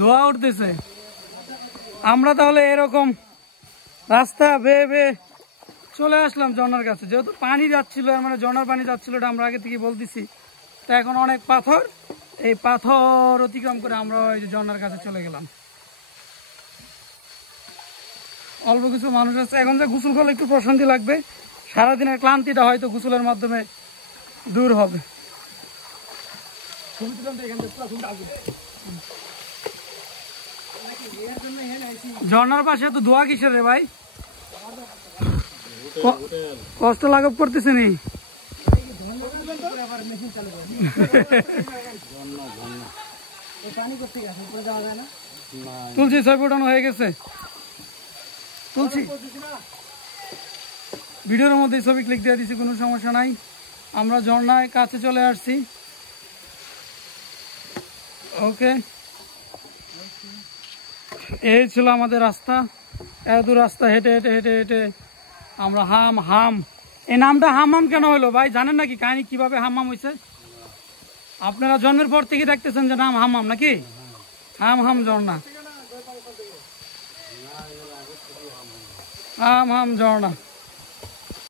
ধোয়া উঠতেছে। আমরা তাহলে এরকম রাস্তা বেয়ে বেয়ে চলে আসলাম ঝর্ণার কাছে। যেহেতু পানি যাচ্ছিল, মানে ঝর্ণার পানি যাচ্ছিল, এটা আমরা আগে থেকে বলতেছি। তো এখন অনেক পাথর, এই পাথর অতিক্রম করে আমরা ওই যে ঝর্ণার কাছে চলে গেলাম। অল্প কিছু মানুষ আছে। এখন যে গোসল করলে একটু প্রশান্তি লাগবে, সারাদিনের ক্লান্তিটা হয়তো গোসলের মাধ্যমে দূর হবে। ঝর্ণার পাশে তো ধোয়া কিসের রে ভাই? কষ্ট লাঘব করতেছে নি? তুলছি ছবি ওঠানো হয়ে গেছে। তুলছি ভিডিওর মধ্যে ছবি ক্লিক দিয়ে দিচ্ছি, কোনো সমস্যা নাই। আমরা ঝর্ণায় কাছে চলে আসছি। ওকে, এই ছিল আমাদের রাস্তা। এত রাস্তা হেঁটে হেঁটে হেঁটে হেঁটে আমরা হাম এই নামটা হাম কেন হলো ভাই জানেন নাকি? কাহিনী কিভাবে হাম হয়েছে? আপনারা জন্মের পর থেকে দেখতেছেন যে নাম হাম নাকি? হাম ঝর্ণা, হাম ঝর্ণা।